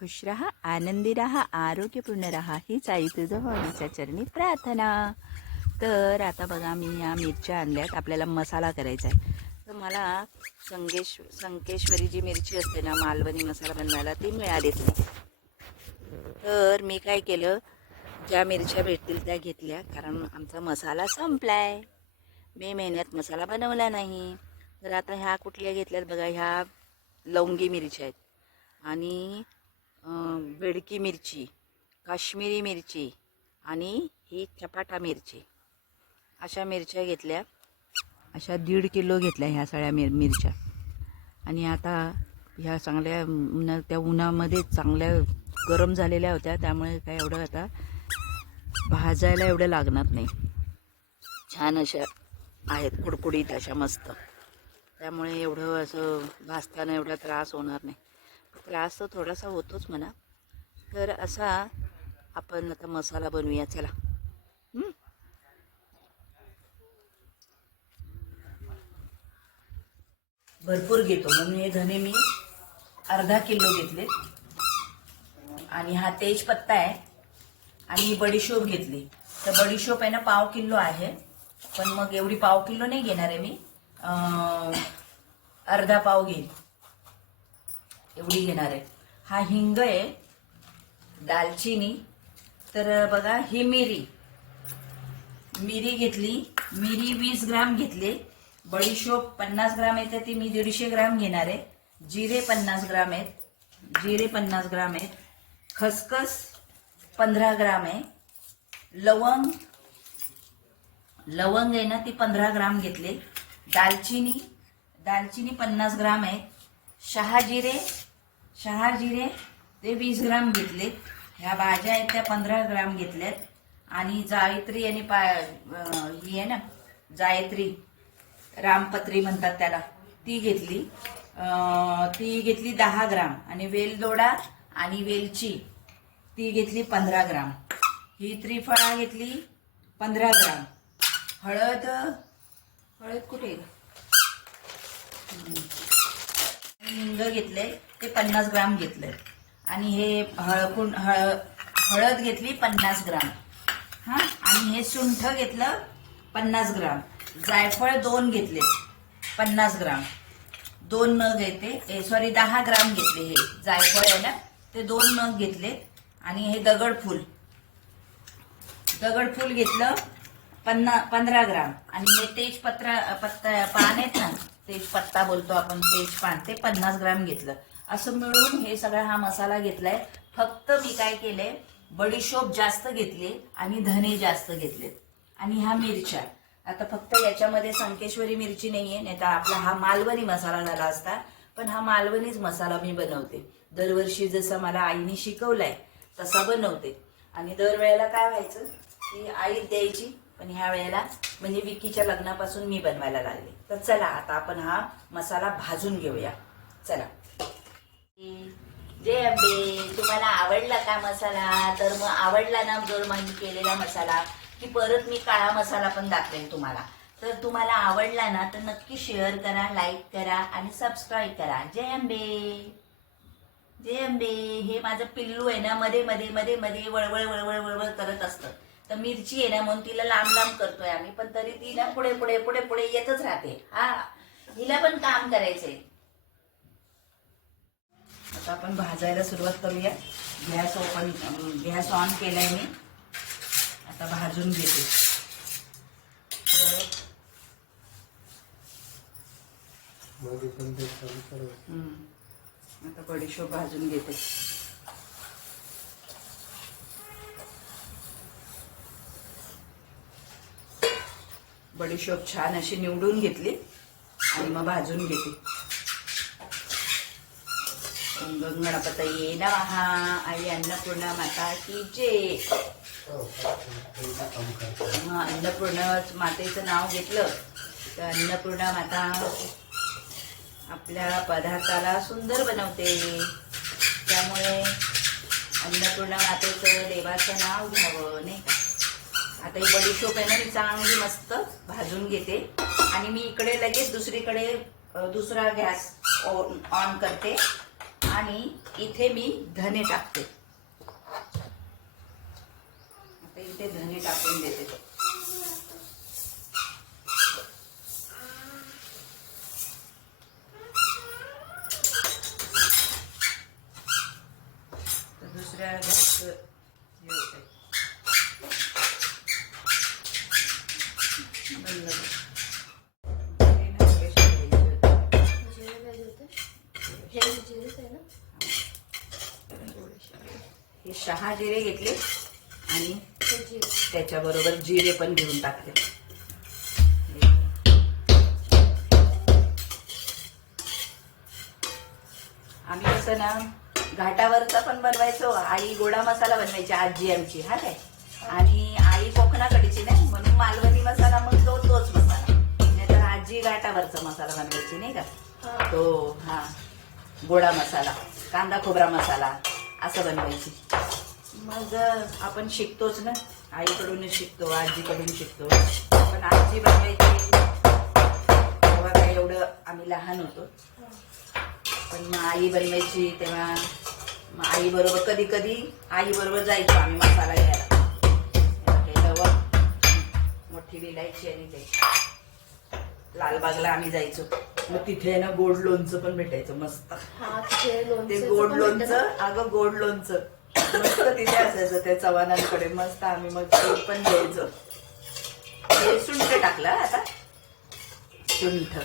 खुश रहा, आनंदी रहा, आरोग्यपूर्ण रहा हीच आई तुझं वाणीच्या चरणी प्रार्थना. तर आता बघा मी या मिरच्या आणल्यात, आपल्याला मसाला करायचा आहे. तर मला संकेश्वरी जी मिरची असते ना, मालवणी मसाला बनवायला, ती मिळालीच नाही. तर मी काय केलं, ज्या मिरच्या भेटतील त्या घेतल्या, कारण आमचा मसाला संपलाय. मे महिन्यात मसाला बनवला नाही. तर आता ह्या कुठल्या घेतल्यात बघा, ह्या लवंगी मिरच्या आहेत आणि बेडकी मिरची, काश्मीरी मिरची आणि ही चपाटा मिरची, अशा मिरच्या घेतल्या. अशा 1.5 किलो घेतल्या ह्या सगळ्या मिरच्या. आणि आता ह्या चांगल्या त्या उन्हामध्ये चांगल्या गरम झालेल्या होत्या, त्यामुळे काय एवढं आता भाजायला एवढं लागणार नाही. छान अशा आहेत, कुडकुडीत अशा मस्त. त्यामुळे एवढं असं भाजताना एवढा त्रास होणार नाही. त्रास तर थोडासा होतोच म्हणा. तर असा आपण आता मसाला बनवूया, चला. भरपूर घेतो म्हणून हे धने मी अर्धा किलो घेतले. आणि हा तेजपत्ता आहे आणि बडीशोप घेतली. तर बडीशोप आहे ना 1/2 किलो आहे, पण मग एवढी 1/2 किलो नाही घेणार आहे मी, अर्धा पाव घेईन, एवढी घेणार आहे. हा हिंग आहे, दालचिनी. तर बघा ही मिरी घेतली, मिरी 20 ग्राम घेतले. बडीशोप 50 ग्राम येते, ती मी 150 ग्राम घेणार आहे. जिरे 50 ग्राम आहेत, खसखस 15 ग्राम आहे. लवंग आहे ना, ती 15 ग्राम घेतले. दालचिनी 50 ग्राम आहे. शहाजिरे ते 20 ग्राम घेतले. ह्या भाज्या आहेत त्या 15 ग्राम घेतल्यात. आणि जायत्री आणि ही आहे ना जायत्री, रामपत्री म्हणतात त्याला, ती घेतली. ती घेतली 10 ग्राम. आणि वेलदोडा आणि वेलची ती घेतली 15 ग्राम. ही त्रिफळा घेतली 15 ग्राम. हळद कुठे, हिंग घेतले ते 50 ग्राम घेतले. आणि हे हळद घेतली 50 ग्राम. आणि हे सुंठ घेतलं 50 ग्राम. जायफळ 2 घेतले 50 ग्राम. 2 नग येते, सॉरी 10 ग्राम घेतले. हे जायफळ आहे ना, ते 2 नग घेतले. आणि हे दगडफूल घेतलं 15 ग्राम. आणि हे पान आहेत ना, तेजपत्ता बोलतो आपण, तेजपान, ते 50 ग्राम घेतलं. असं मिळून हे सगळा हा मसाला घेतलाय. फक्त मी काय केलंय, बडीशोप जास्त घेतली आणि धने जास्त घेतले. आणि ह्या मिरच्या आता फक्त याच्यामध्ये संकेश्वरी मिरची नाहीये, नाही तर आपला हा मालवणी मसाला झाला असता. पण हा मालवणीच मसाला मी बनवते दरवर्षी, जसं मला आईने शिकवलाय तसा बनवते. आणि दरवेळेला काय व्हायचं की आई द्यायची, पण ह्या वेळेला म्हणजे विकीच्या लग्नापासून मी बनवायला लागले. तर चला आता आपण हा मसाला भाजून घेऊया, चला. जय अंबे. तुम्हाला आवडला का मसाला? तर मग आवडला ना जर माझी केलेला मसाला, की परत मी काळा मसाला पण दाखवेन तुम्हाला. तर तुम्हाला आवडला ना तर नक्की शेअर करा, लाईक करा आणि सबस्क्राईब करा. जय अंबे. हे माझं पिल्लू आहे ना, मध्ये वळवळ करत असतं. तर मिरची आहे ना म्हणून तिला लांब करतोय आम्ही, पण तरी ती ना पुढे येतच राहते. हिला पण काम करायचंय. आता आपण भाजायला सुरुवात करूया. गॅस ऑन केलाय मी. आता भाजून घेते. आता बडीशोप भाजून घेते. बडीशोप छान अशी निवडून घेतली आणि मग भाजून घेते. ओम गणपतये नमः. आई अन्नपूर्णा माता की जय. अन्नपूर्णा मातेचं नाव घेतलं तर अन्नपूर्णा माता आपल्या पदार्थाला सुंदर बनवते. त्यामुळे अन्नपूर्णा मातेचं, देवाचं नाव घ्यावं, नाही का. आता ही बडीशोप आहे ना, मी चांगली मस्त भाजून घेते. आणि मी इकडे लगेच दुसरा गॅस ऑन करते आणि इथे मी धने टाकते. आता इथे धने टाकून देते. दुसऱ्या गॅस हे होते हे शहा जिरे घेतले आणि त्याच्याबरोबर जिरे पण घेऊन टाकते. आम्ही कसं ना घाटावरचा पण बनवायचो. आई गोडा मसाला बनवायची आजी आमची, हा काय. आणि आई कोकणाकडची नाही म्हणून मालवणी मसाला मग तोच मसाला. नाहीतर आजी घाटावरचा मसाला बनवायची नाही का, तो हा गोडा मसाला, कांदा खोबरा मसाला असं बनवायची. मग आपण शिकतोच ना, आईकडूनच शिकतो, आजीकडून शिकतो. पण आजी बनवायची तेव्हा काय एवढं आम्ही लहान होतो. पण मग आई बनवायची तेव्हा मग आई बरोबर कधी कधी आई बरोबर जायचो आम्ही मसाला घ्यायला. मोठी विलायची आणि ते लालबागला आम्ही जायचो. मग तिथे ना गोड लोणचं पण भेटायचं मस्त. ते गोड लोणचं, अगं गोड लोणचं मस्त तिथे असायचं त्या चव्हाणांकडे. मस्त आम्ही मग ते पण घ्यायचो. हे सुंठ टाकलं आता, सुंठ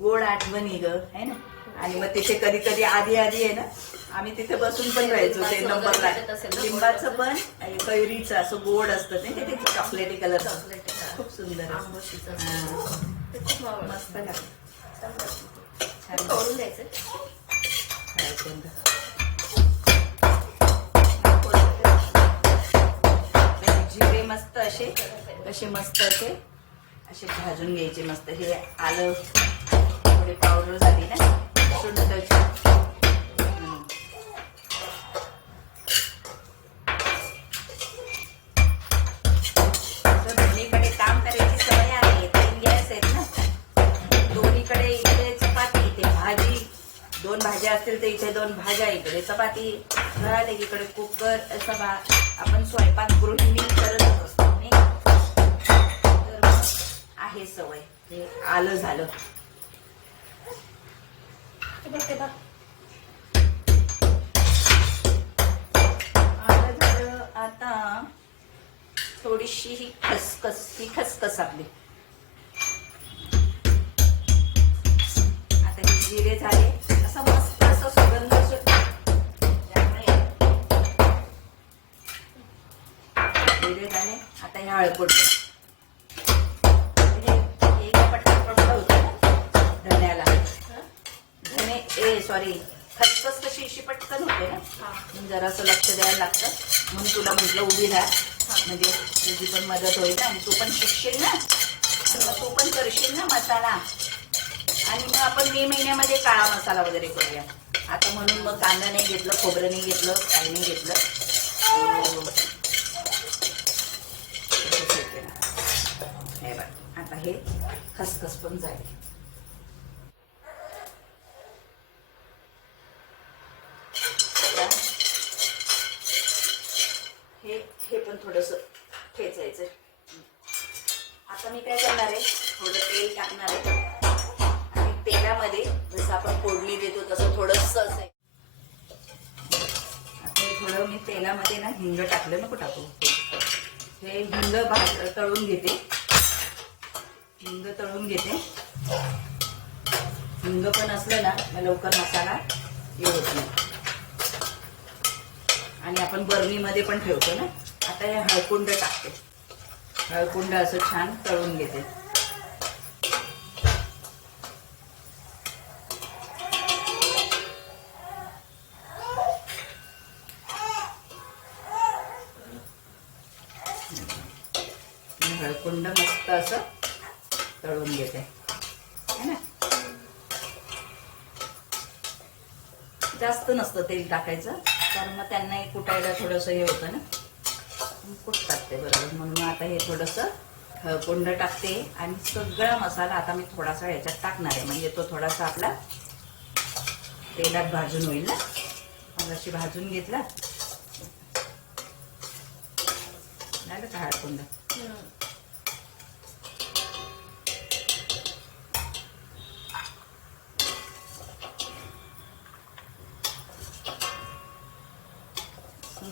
गोड आठवणी ग है ना. आणि मग तिथे कधी कधी आधी आहे ना आम्ही तिथे बसून पण राहायचो. ते नंबरला लिंबाचं पण कैरीचं असं गोड असतं ते चॉकलेटी कलर, खूप सुंदर मस्त जिरे मस्त असे मस्त असे भाजून घ्यायचे मस्त. हे आलं थोडी पावडर झाली ना सुंठाची. दोन्हीकडे काम करायची सवय आहे. 3 गॅस आहेत ना, दोन्हीकडे इकडे चपाती, इथे भाजी, 2 भाज्या असतील तर इथे 2 भाज्या, इकडे चपाती झाले, इकडे कुकर. असं आपण स्वयंपाक गृहिणी करतच असतो नाही. तर आहे सवय. हे आलं झालं. आता थोडीशी ही खसखस आपली. आता हे जिरे झाले, असं मस्त असं सुगंध जिरे झाले. आता हे हळद पटकन होतं धन्याला. सॉरी खसखस कशी अशी पटकन होते ना, जरासं लक्ष द्यायला लागतं. म्हणून तुला म्हटलं उभी राहा, म्हणजे तुझी पण मदत होईल आणि तू पण शिकशील ना, तू पण करशील ना मसाला. आणि मग आपण मे महिन्यामध्ये काळा मसाला वगैरे करूया आता. म्हणून मग कांदा नाही घेतलं, खोबरं नाही घेतलं, काही नाही घेतलं. हे बघ आता हे खसखस पण जाईल. हे पण थोडंसं ठेचायचं. आता मी काय करणार आहे, थोडं तेल टाकणार आहे आणि तेलामध्ये जसं आपण फोडणी देतो तसं थोडंसं असं. आता हे थोडं मी तेलामध्ये ना हिंग टाकलं, नको टाकू. हे हिंग तळून घेते. हिंग पण असलं ना मग लवकर मसाला हे होत नाही. आणि आपण बर्नीमध्ये पण ठेवतो ना. आता हे हळकुंड टाकते. हळकुंड असं छान तळून घेते. हळकुंड मस्त असं तळून घेते है ना. जास्त नसतं तेल टाकायचं, कारण मग त्यांना कुटायला थोडंसं हे होतं ना, कुटतात ते बरोबर. म्हणून आता हे थोडंसं हळकुंड टाकते आणि सगळा मसाला आता मी थोडासा ह्याच्यात टाकणार आहे, म्हणजे तो थोडासा आपला तेलात भाजून होईल ना. मगाशी भाजून घेतला. झालं का हळकुंड.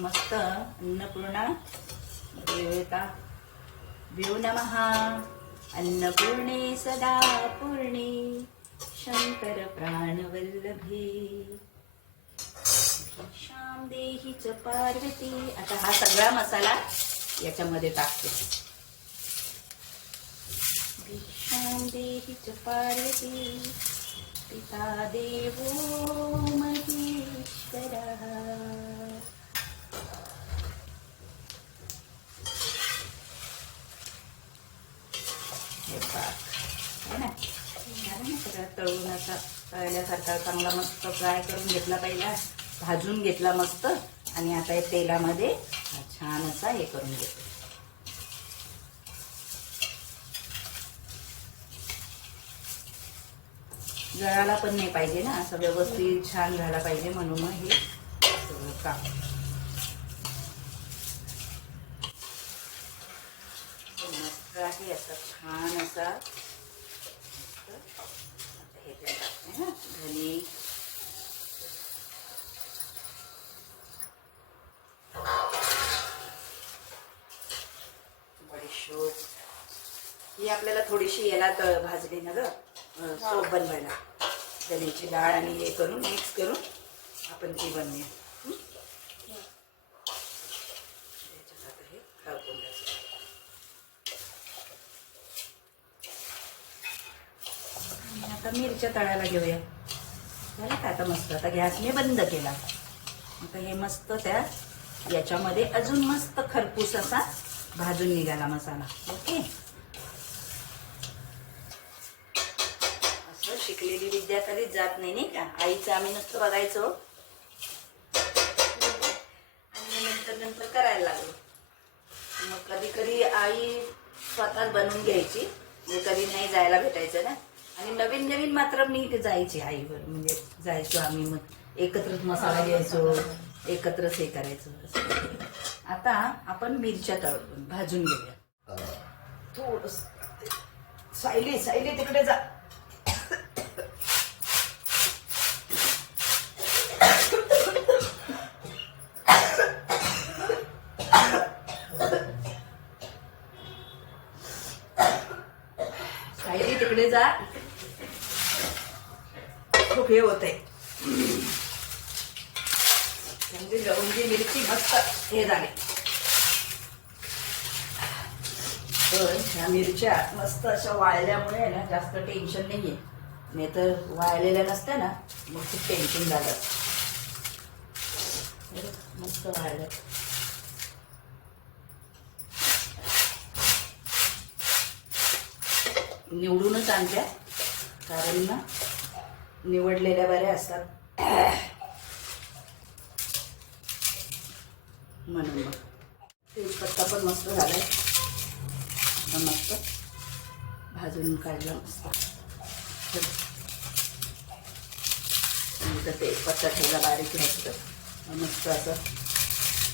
मस्त अन्नपूर्णा देवता देव नमः. अन्नपूर्णे सदा पूर्णे शंकर प्राणवल्लभे भिक्षां देहि च पार्वती. आता हा सगळा मसाला याच्यामध्ये टाकते. भिक्षां देहि च पार्वती पिता देवो महेश्वरः. है ना. सगळं तळून असा तळल्यासारखा चांगला मस्त फ्राय करून घेतला पहिला. भाजून घेतला मस्त. आणि आता या तेलामध्ये छान असा हे करून घेतो. जळाला पण नाही पाहिजे ना. असं व्यवस्थित छान झाला पाहिजे म्हणून मग हे सगळं काम. मस्त आहे असा छान असा. हे टाकते ना धने. बडीशोप ही आपल्याला थोडीशी याला भाजली ना ग सोप बनवायला. धन्याची डाळ आणि हे करून मिक्स करून आपण ती बनवूया. त्याच्यात आता हे हळकुंडाचं. आता मिरच्या तळायला घेऊया. झालं का आता मस्त. आता गॅस मी बंद केला. आता हे मस्त त्या याच्यामध्ये अजून मस्त खरपूस असा भाजून निघाला मसाला. ओके. असं शिकलेली विद्या कधीच जात नाही नाही का. आईचं आम्ही नुसतं बघायचो आणि नंतर करायला लागलो. मग कधी कधी आई स्वतःच बनवून घ्यायची. कधी नाही जायला भेटायचं ना. आणि नवीन नवीन मात्र मी इथे जायची आईवर. म्हणजे जायचो आम्ही. मग एकत्रच मसाला घ्यायचो. एकत्रच हे करायचं. आता आपण मिरच्या तळून भाजून घेऊया. थोडस सायली सायली तिकडे जा. सायली तिकडे जा. खूप हे होत आहे. म्हणजे लवंगी मिरची मस्त हे झाले. तर ह्या मिरच्या मस्त अशा वाळल्यामुळे ना जास्त टेन्शन नाहीये. नाही तर वाळलेल्या नसत्या ना मग खूप टेन्शन झालं. मस्त वाळल्या. निवडूनच आणत्या कारण ना निवडलेल्या बऱ्या असतात म्हणून. मग तेजपत्ता पण मस्त झालाय. मस्त भाजून काढला मस्त. तेजपत्ता ठेवला बारीक मस्त. मस्त असं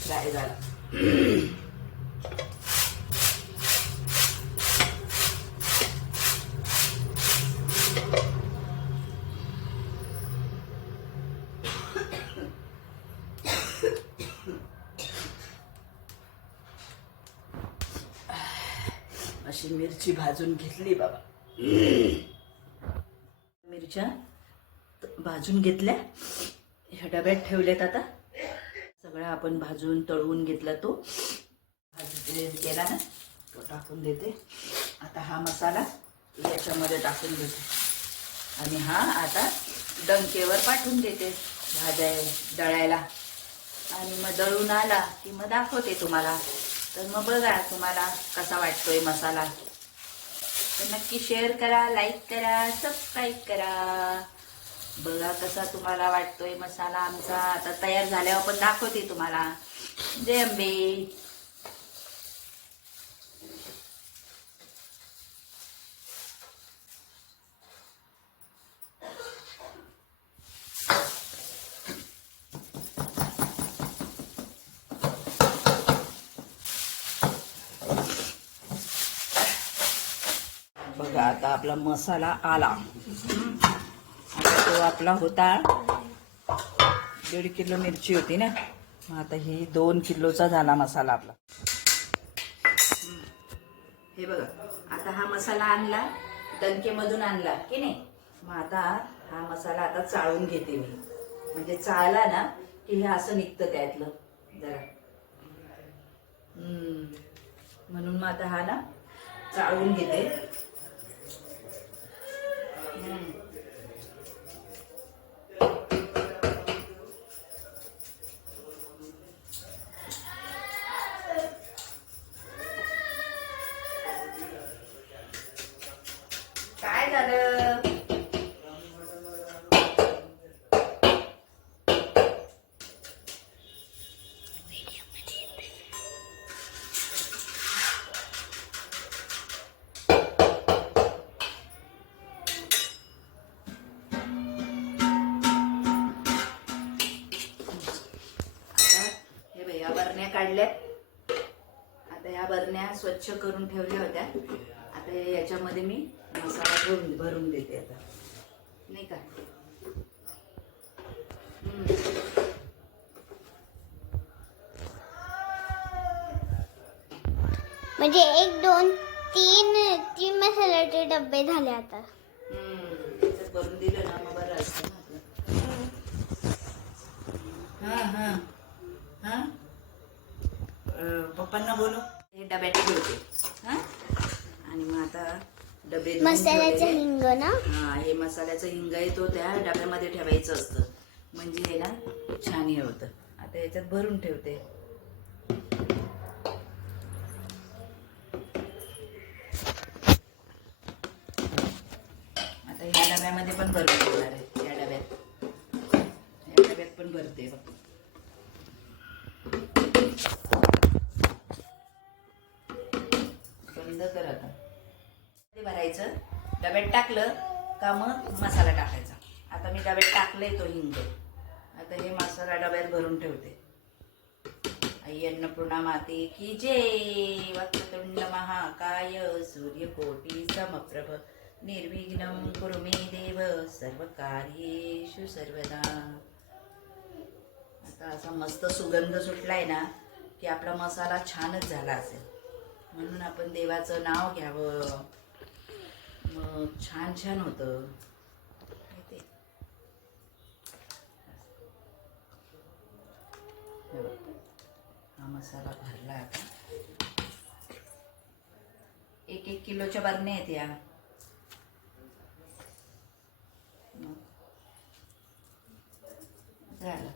फ्राय झाला. अशी मिरची भाजून घेतली बाबा. मिरच्या भाजून घेतल्या. ह्या डब्यात ठेवल्यात. आता सगळं आपण भाजून तळवून घेतला. तो भाजून केला ना तो टाकून देते. आता हा मसाला याच्यामध्ये टाकून देते. आणि हा आता डंकेवर पाठवून देते दळायला. आणि मग दळून आला की मग दाखवते तुम्हाला. तर मग बघा तुम्हाला कसा वाटतोय मसाला. तर नक्की शेअर करा, लाईक करा, सबस्क्राईब करा. बघा कसा तुम्हाला वाटतोय मसाला आमचा. आता तयार झाल्यावर पण दाखवते तुम्हाला. जय अंबे. बघा आता आपला मसाला आला. आता तो आपला होता 1.5 किलो मिरची होती ना, मग आता ही 2 किलोचा झाला मसाला आपला. हे बघा आता हा मसाला आणला, दणकेमधून आणला की नाही. मग आता हा मसाला आता चाळून घेते मी, म्हणजे चाळला ना की हे असं निघतं त्यातलं जरा. म्हणून मग आता हा ना चाळून घेते. काय झालं? बरण्या काढल्यात. आता या बरण्या स्वच्छ करून ठेवल्या होत्या. आता याच्यामध्ये मी मसाला भरून देते आता, नाही का. म्हणजे 1 2 3 मसाल्याचे डब्बे झाले आता. भरून दिलं ना मग बरं असतं ना आपलं. हा पप्पांना बोलू, हे डब्यात ठेवते. आणि मग आता डबे मसाल्याचं हिंग ना. हे मसाल्याचं हिंग आहे तो त्या डब्यामध्ये ठेवायचं असतं, म्हणजे हे ना छान हे होतं. आता याच्यात भरून ठेवते. आता ह्या डब्यामध्ये पण भरून ठेवणार आहे. या डब्यात पण भरते. बंद कर आता. ते भरायचं, डब्यात टाकलं का मग मसाला टाकायचा. आता मी डब्यात टाकलंय तो हिंग. आता हे मसाला डब्यात भरून ठेवते. आई अन्नपूर्णा माते की जय. वक्रतुंड महाकाय सूर्यकोटी समप्रभ निर्विघ्नं कुरु मे देव सर्वकार्येषु सर्वदा. आता असा मस्त सुगंध सुटलाय ना की आपला मसाला छानच झाला असेल. म्हणून आपण देवाचं नाव घ्यावं, मग छान छान होतं. हा मसाला भरला आता. 1 किलोच्या बरण्या आहेत या. झालं.